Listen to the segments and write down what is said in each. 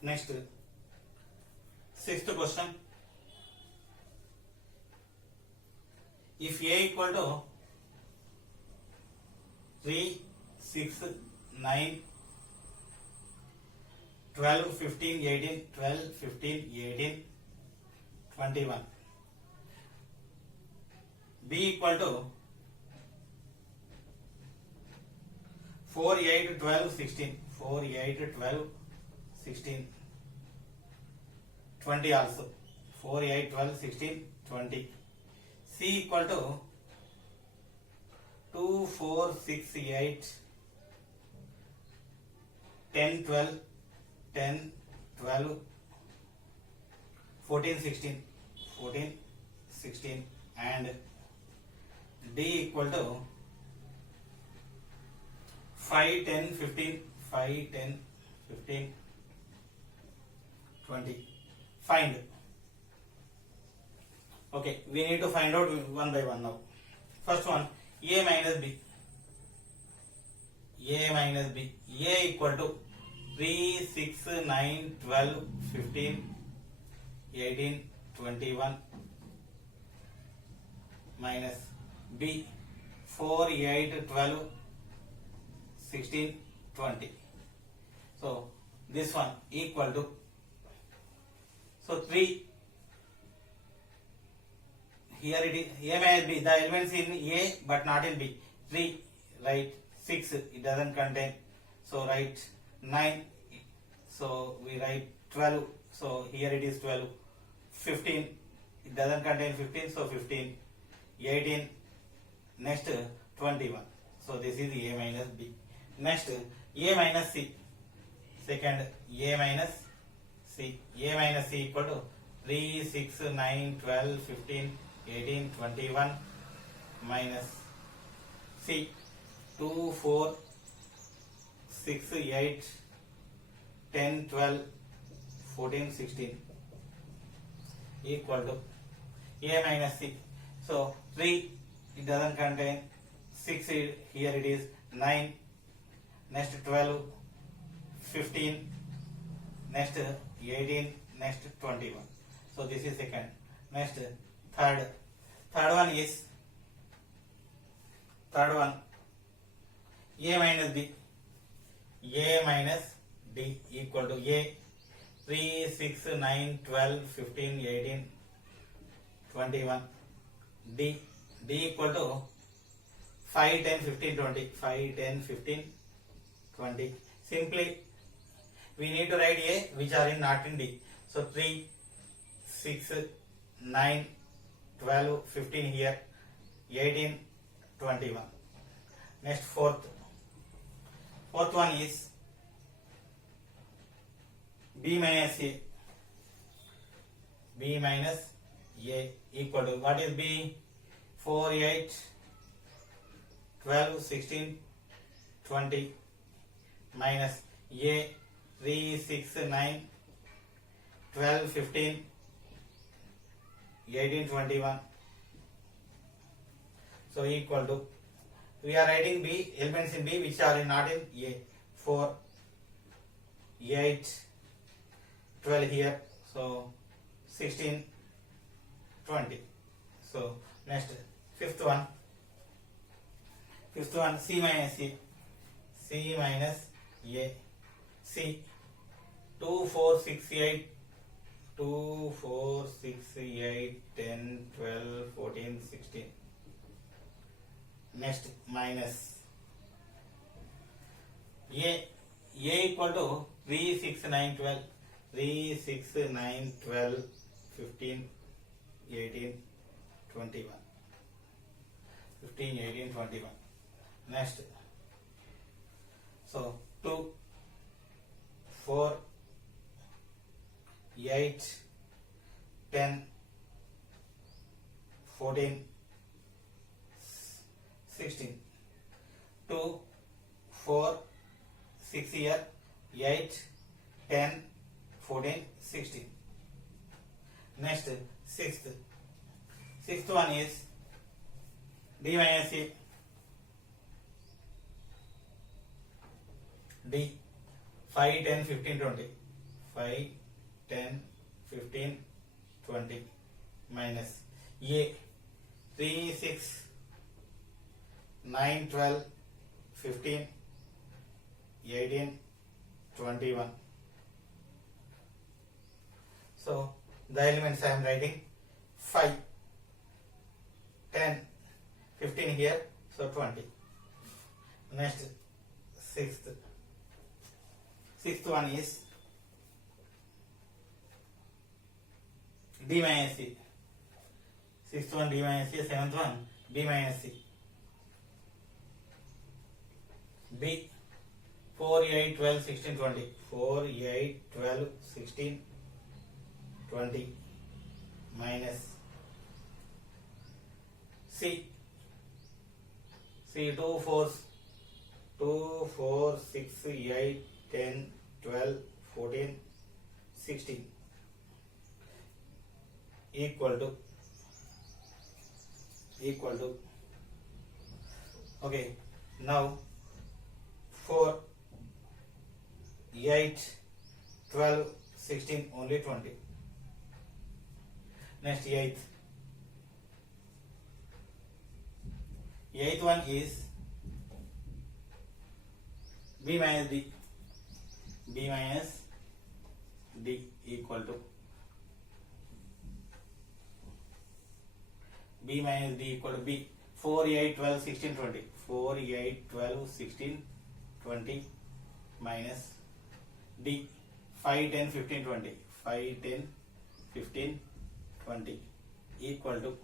Next, sixth question. If A equal to 3, 6, 9, 12, 15, 18, 12, 15, 18, 21. B equal to 4, 8, 12, 16. 4, 8, 12, 16. 20 also. 4, 8, 12, 16, 20. C equal to 2, 4, 6, 8, 10, 12, 10, 12, 14, 16, 14, 16, and D equal to 5, 10, 15, 5, 10, 15, 20. Find. Okay, we need to find out one by one now. First one, A minus B. A minus B. A equal to 3, 6, 9, 12, 15, 18, 21 minus B 4, 8, 12, 16, 20. So this one equal to, so 3, here it is A minus B, the elements in A but not in B. 3, write 6, it doesn't contain, so write 9, so we write 12, so here it is 12. 15, it doesn't contain 15, so 15. 18, next 21. So this is A minus B. Next A minus C. Second A minus C. A minus C equal to 3, 6, 9, 12, 15, 18, 21 minus C 2, 4, 6, 8, 10, 12, 14, 16 equal to A minus C. So 3, it doesn't contain, 6, here it is 9, next 12, 15, next 18, next 21. So this is second. Next third one is A minus B. A minus D equal to A 3, 6, 9, 12, 15, 18, 21. D equal to 5, 10, 15, 20. 5, 10, 15, 20. Simply we need to write A which are in not in D. So 3, 6, 9, 12, 15 here, 18, 21. Next fourth one is B minus A. B minus A equal to, what is B? 4, 8, 12, 16, 20 minus A 3, 6, 9, 12, 15, 18, 21. So equal to, we are writing B, elements in B which are not in A. 4, 8, 12 here, so 16, 20. So next fifth one C minus A. C minus A. C 2, 4, 6, 8, 2, 4, 6, 8, 10, 12, 14, 16. Next minus A equal to 3, 6, 9, 12. 3, 6, 9, 12, 15, 18, 21. 15, 18, 21. Next, so 2, 4, 8, 10, 14, 16. 2, 4, 6 here, 8, 10, 14, 16. Next, sixth one is D minus C. D 5, 10, 15, 20. 5, 10, 15, 20 minus A 3, 6, 9, 12, 15, 18, 21. So the elements I am writing 5, 10, 15 here, so 20. Next, sixth one is D minus C. Sixth one D minus C, seventh one B minus C. B 4, 8, 12, 16, 20. 4, 8, 12, 16, 20 minus C. 2 4s 2, 4, 6, 8, 10, 12, 14, 16 equal to okay, now 4, 8, 12, 16, only 20. Next, eighth one is B minus D. B minus D equal to B minus D equal to B. 4, 8, 12, 16, 20. 4, 8, 12, 16, 20 minus D. 5, 10, 15, 20. 5, 10, 15, 20 equal to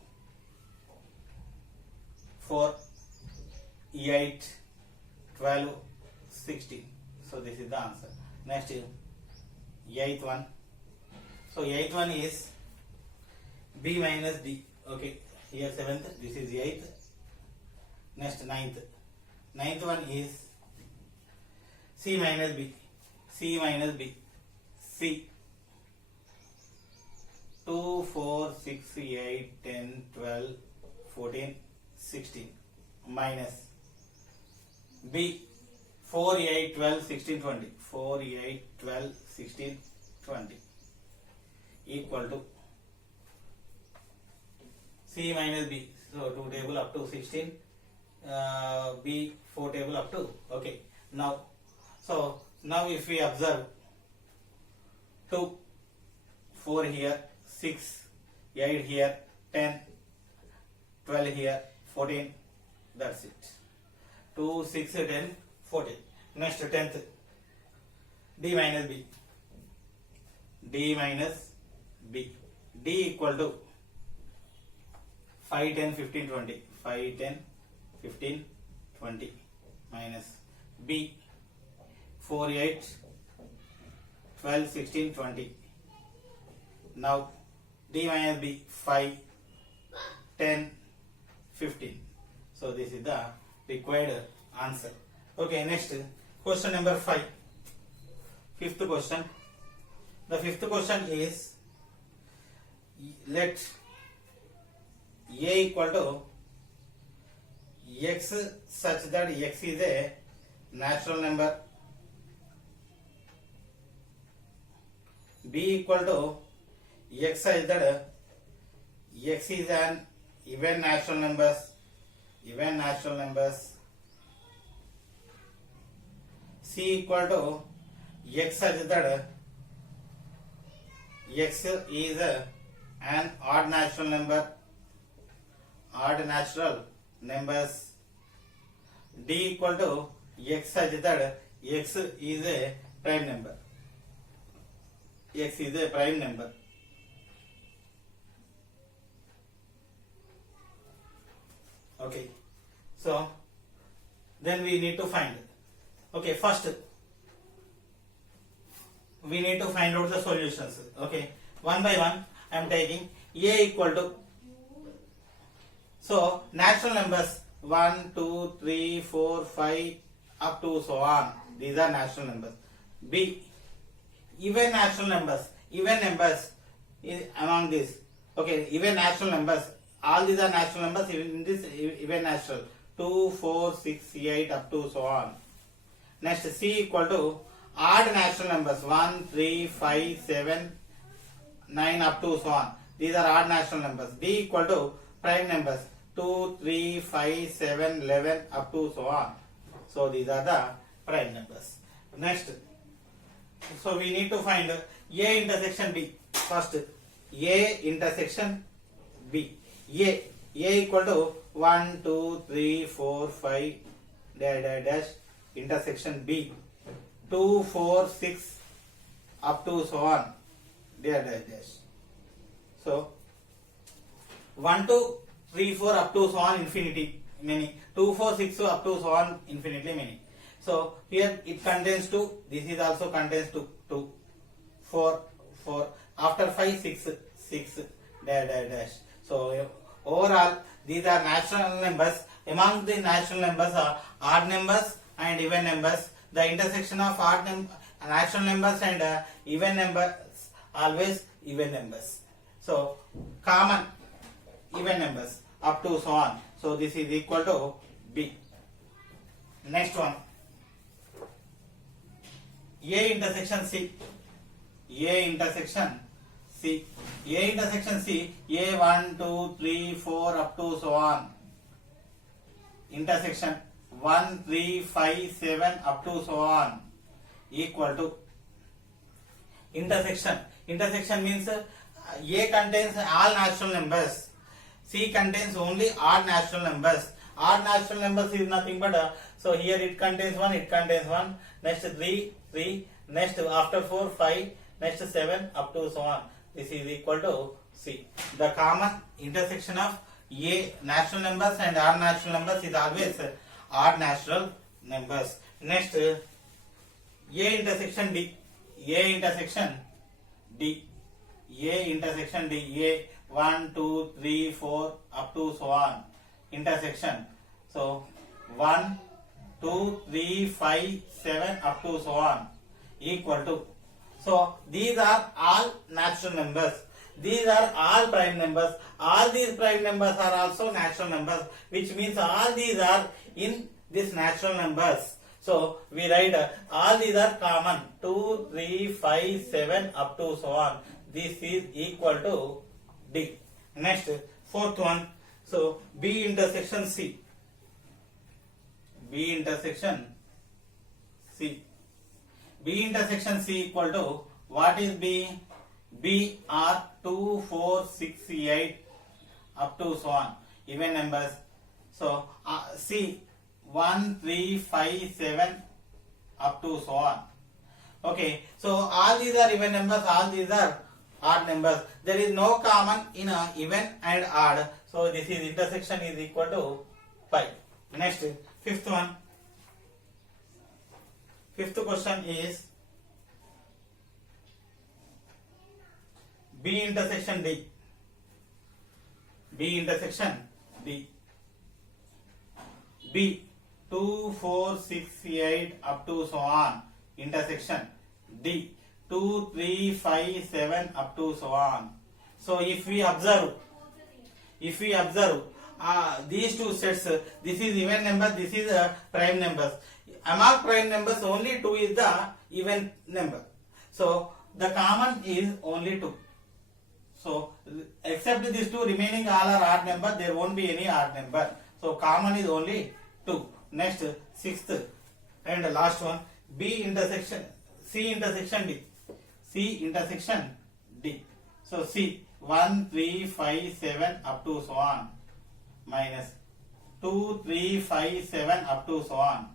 4, 8, 12, 16. So this is the answer. Next is eighth one. So eighth one is B minus D. Okay, here seventh, this is eighth. Next ninth. Ninth one is C minus B. C minus B. C 2, 4, 6, 8, 10, 12, 14, 16 minus B 4, 8, 12, 16, 20. 4, 8, 12, 16, 20 equal to C minus B. So 2 table up to 16, B 4 table up to, okay. Now, so now if we observe 2, 4 here, 6, 8 here, 10, 12 here, 14, that's it. 2, 6, 10, 14. Next 10th, D minus B. D minus B. D equal to 5, 10, 15, 20. 5, 10, 15, 20 minus B 4, 8, 12, 16, 20. Now D minus B 5, 10, 15. So this is the required answer. Okay, next question number 5. Fifth question. The fifth question is, let A equal to X such that X is a natural number, B equal to X such that X is an even natural numbers, C equal to X such that X is an odd natural numbers, D equal to X such that X is a prime number. Okay, so then we need to find. Okay, first we need to find out the solutions. Okay, one by one I am taking A equal to, so natural numbers 1, 2, 3, 4, 5 up to so on, these are natural numbers. B even numbers is among this. Okay, even natural numbers, all these are natural numbers, in this even natural 2, 4, 6, 8 up to so on. Next C equal to odd natural numbers 1, 3, 5, 7, 9 up to so on. These are odd natural numbers. D equal to prime numbers 2, 3, 5, 7, 11 up to so on. So these are the prime numbers. Next, so we need to find A intersection B. First, A intersection B. A equal to 1, 2, 3, 4, 5 dash intersection B. 2, 4, 6 up to so on dash. So 1, 2, 3, 4 up to so on infinity many. 2, 4, 6 up to so on infinitely many. So here it contains 2. This is also contains 2, 4. After 5, 6 dash. So overall these are natural numbers. Among the natural numbers are odd numbers and even numbers. The intersection of natural numbers and even numbers always even numbers. So common even numbers up to so on. So this is equal to B. Next one, A intersection C. A intersection C. A intersection C. A 1, 2, 3, 4 up to so on. Intersection 1, 3, 5, 7 up to so on equal to intersection. Intersection means A contains all natural numbers. C contains only odd natural numbers. Odd natural numbers is nothing but so here it contains 1, next 3, next after 4, 5, next 7 up to so on. This is equal to C. The common intersection of A natural numbers and odd natural numbers is always odd natural numbers. Next, A intersection D. A intersection D. A intersection D. A 1, 2, 3, 4 up to so on. Intersection. So 1, 2, 3, 5, 7 up to so on equal to. So these are all natural numbers. These are all prime numbers. All these prime numbers are also natural numbers, which means all these are in this natural numbers. So we write all these are common 2, 3, 5, 7 up to so on. This is equal to D. Next, fourth one. So B intersection C. B intersection C. B intersection C equal to what is B? B are 2, 4, 6, 8 up to so on. Even numbers. So C 1, 3, 5, 7 up to so on. Okay. So all these are even numbers. All these are odd numbers. There is no common in even and odd. So this is intersection is equal to 5. Next, fifth one. Fifth question is B intersection D. B intersection D. B 2, 4, 6, 8 up to so on. Intersection D 2, 3, 5, 7 up to so on. So if we observe these two sets, this is even number, this is prime numbers. Among prime numbers, only 2 is the even number. So the common is only 2. So except these two, remaining all are odd number. There won't be any odd number. So common is only 2. Next, sixth and last one, B intersection C intersection D. C intersection D. So C 1, 3, 5, 7 up to so on minus 2, 3, 5, 7 up to so on.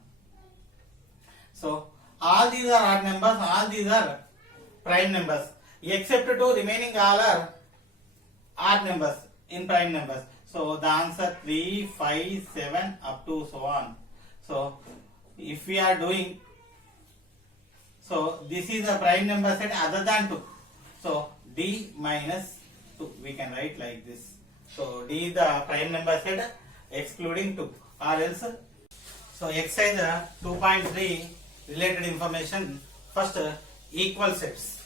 So all these are odd numbers, all these are prime numbers, except 2, remaining all are odd numbers in prime numbers. So the answer 3, 5, 7 up to so on. So if we are doing, so this is a prime number set other than 2. So D minus 2 we can write like this. So D is the prime number set excluding 2 or else. So exercise 2.3 related information. First, equal sets.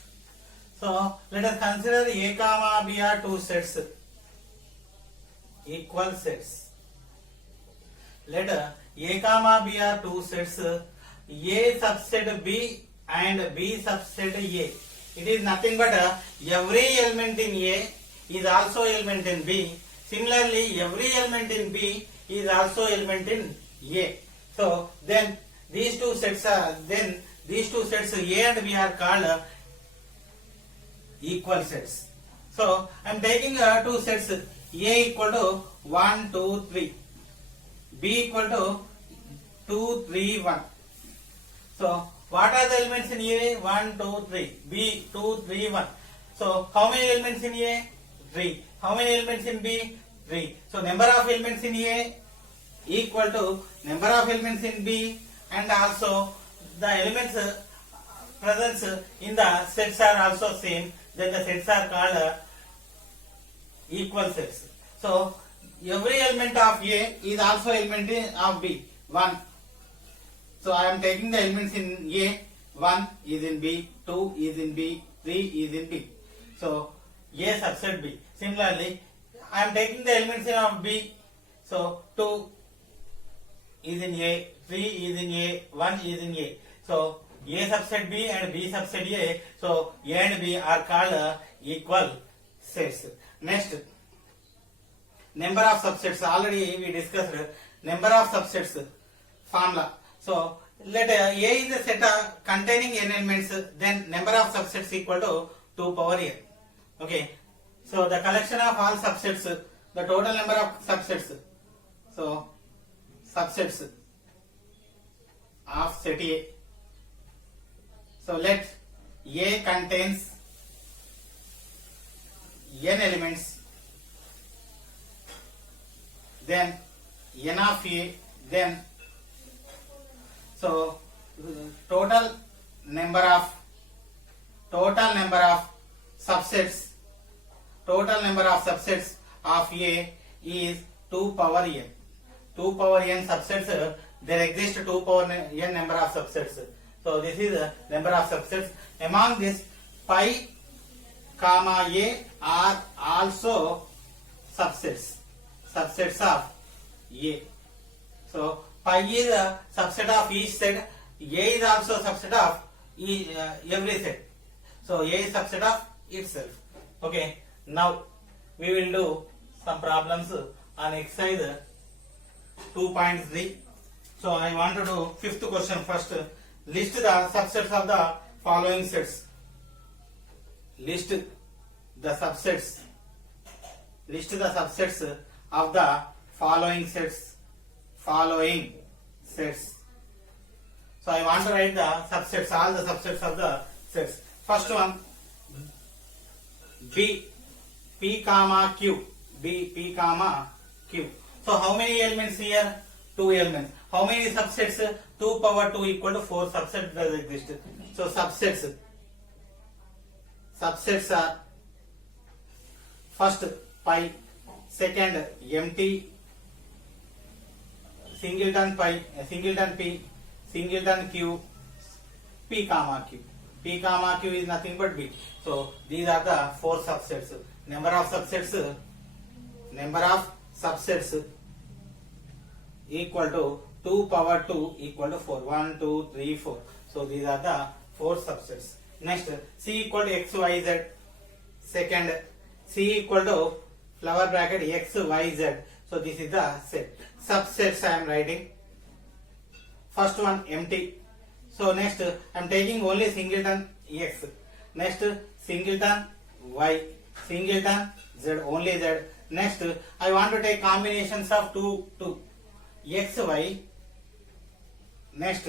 So let us consider A comma B are two sets. Equal sets. Let A comma B are two sets. A subset B and B subset A. It is nothing but every element in A is also element in B. Similarly, every element in B is also element in A. So then these two sets A and B are called equal sets. So I am taking two sets, A equal to 1, 2, 3, B equal to 2, 3, 1. So what are the elements in A? 1, 2, 3. B 2, 3, 1. So how many elements in A? 3. How many elements in B? 3. So number of elements in A equal to number of elements in B, and also the elements presence in the sets are also same. Then the sets are called equal sets. So every element of A is also element of B. 1. So I am taking the elements in A. 1 is in B, 2 is in B, 3 is in B. So A subset B. Similarly, I am taking the elements in of B. So 2 is in A, 3 is in A, 1 is in A. So A subset B and B subset A. So A and B are called equal sets. Next, number of subsets. Already we discussed number of subsets formula. So let A is a set containing n elements, then number of subsets equal to 2 power n. Okay. So the collection of all subsets, the total number of subsets. So subsets of set A. So let A contains n elements, then n of A, then so total number of subsets of A is 2 power n. 2 power n subsets, there exist 2 power n number of subsets. So this is the number of subsets. Among this, pi comma A are also subsets of A. So pi is a subset of each set. A is also subset of every set. So A is subset of itself. Okay. Now we will do some problems on exercise 2.3. So I want to do fifth question first. List the subsets of the following sets. List the subsets of the following sets. So I want to write the subsets, all the subsets of the sets. First one, B, P comma Q. B, P comma Q. So how many elements here? 2 elements. How many subsets? 2 power 2 equal to 4 subsets does exist. So subsets are first pi, second empty, singleton pi, singleton P, singleton Q, P comma Q. P comma Q is nothing but B. So these are the 4 subsets. Number of subsets equal to 2 power 2 equal to 4. 1, 2, 3, 4. So these are the 4 subsets. Next, C equal to X, Y, Z. Second, C equal to flower bracket X, Y, Z. So this is the set. Subsets I am writing. First one empty. So next I am taking only singleton X. Next singleton Y, singleton Z, only Z. Next I want to take combinations of 2 X, Y. Next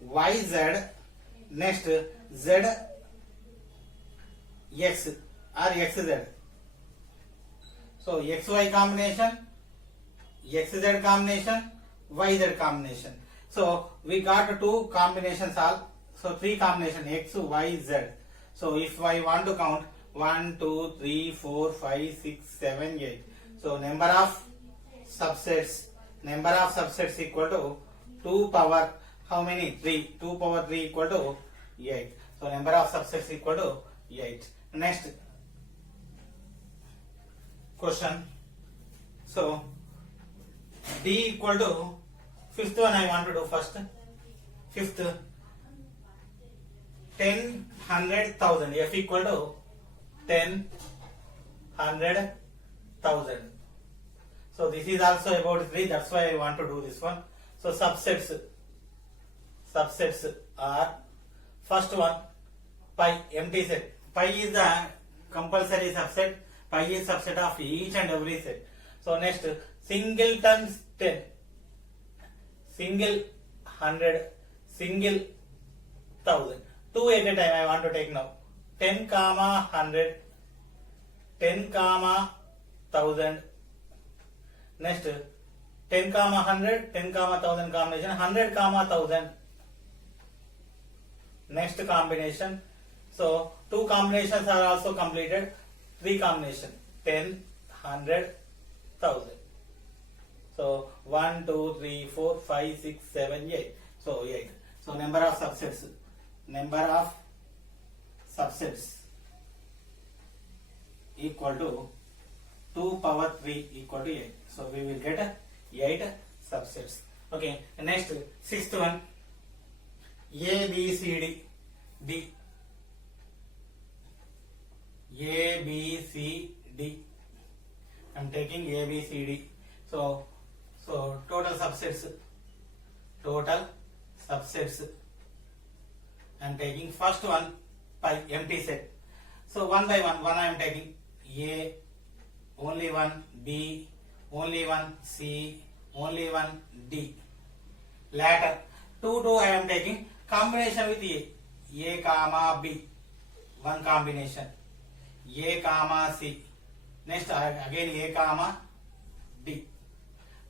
Y, Z. Next Z, X or X, Z. So X, Y combination, X, Z combination, Y, Z combination. So we got 2 combinations all. So 3 combination X, Y, Z. So if I want to count 1, 2, 3, 4, 5, 6, 7, 8. So number of subsets equal to 2 power how many? 3. 2 power 3 equal to 8. So number of subsets equal to 8. Next question. So D equal to, fifth one I want to do first. Fifth, 10, 100, 1000. F equal to 10, 100, 1000. So this is also about 3. That's why I want to do this one. So subsets are first one pi, empty set. Pi is the compulsory subset. Pi is subset of each and every set. So next singletons 10, single 100, single 1000. 2 at a time I want to take now. 10 comma 100, 10 comma 1000. Next 10 comma 100, 10 comma 1000 combination, 100 comma 1000. Next combination. So 2 combinations are also completed. 3 combination, 10, 100, 1000. So 1, 2, 3, 4, 5, 6, 7, 8. So 8. So number of subsets equal to 2 power 3 equal to 8. So we will get 8 subsets. Okay. Next, sixth one, A, B, C, D. D. A, B, C, D. I am taking A, B, C, D. So total subsets. I am taking first one by empty set. So one by one I am taking A, only one, B, only one, C, only one, D. Later 2 I am taking combination with A comma B, one combination, A comma C. Next again A comma D.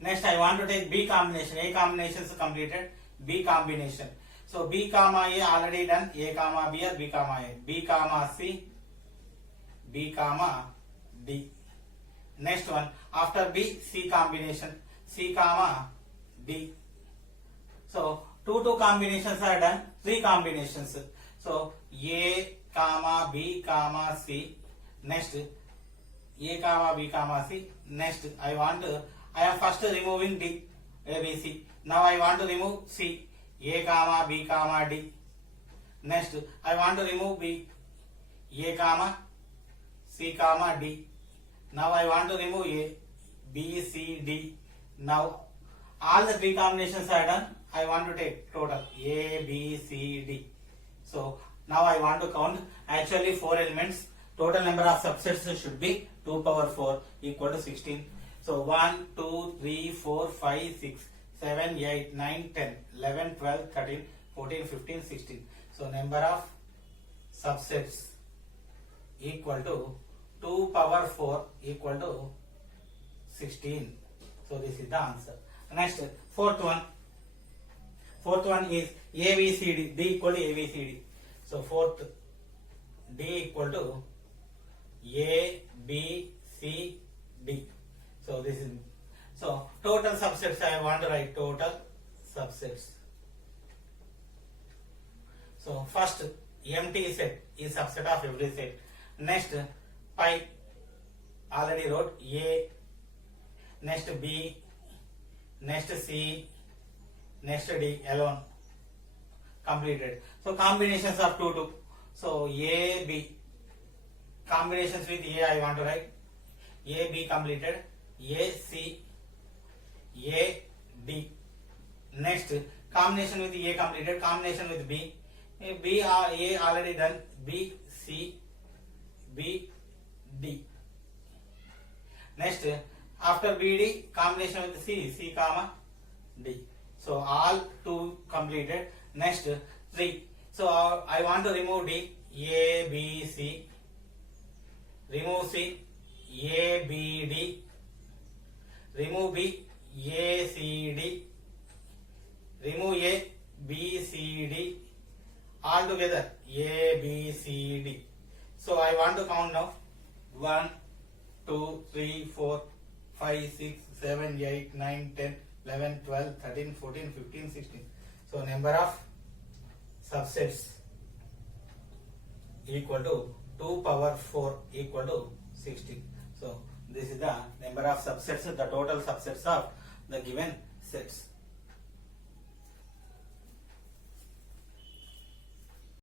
Next I want to take B combination. A combination is completed. B combination. So B comma A already done. A comma B or B comma A. B comma C. B comma D. Next one after B, C combination. C comma D. So 2 combinations are done. 3 combinations. So A comma B comma C. Next A comma B comma C. Next I am first removing D, A, B, C. Now I want to remove C, A comma B comma D. Next I want to remove B, A comma C comma D. Now I want to remove A, B, C, D. Now all the 3 combinations are done. I want to take total A, B, C, D. So now I want to count actually 4 elements. Total number of subsets should be 2 power 4 equal to 16. So 1, 2, 3, 4, 5, 6, 7, 8, 9, 10, 11, 12, 13, 14, 15, 16. So number of subsets equal to 2 power 4 equal to 16. So this is the answer. Next, fourth one is A, B, C, D. D equal to A, B, C, D. So fourth, D equal to A, B, C, D. So this is, so total subsets I want to write total subsets. So first empty set is subset of every set. Next pi already wrote A, next B, next C, next D alone completed. So combinations of 2. So A, B, combinations with A I want to write A, B completed, A, C, A, D. Next combination with A completed, combination with B, B A already done, B, C, B, D. Next after BD combination with C, C comma D. So all 2 completed. Next 3. So I want to remove D, A, B, C. Remove C, A, B, D. Remove B, A, C, D. Remove A, B, C, D. All together A, B, C, D. So I want to count now. 1, 2, 3, 4, 5, 6, 7, 8, 9, 10, 11, 12, 13, 14, 15, 16. So number of subsets equal to 2 power 4 equal to 16. So this is the number of subsets, the total subsets of the given sets.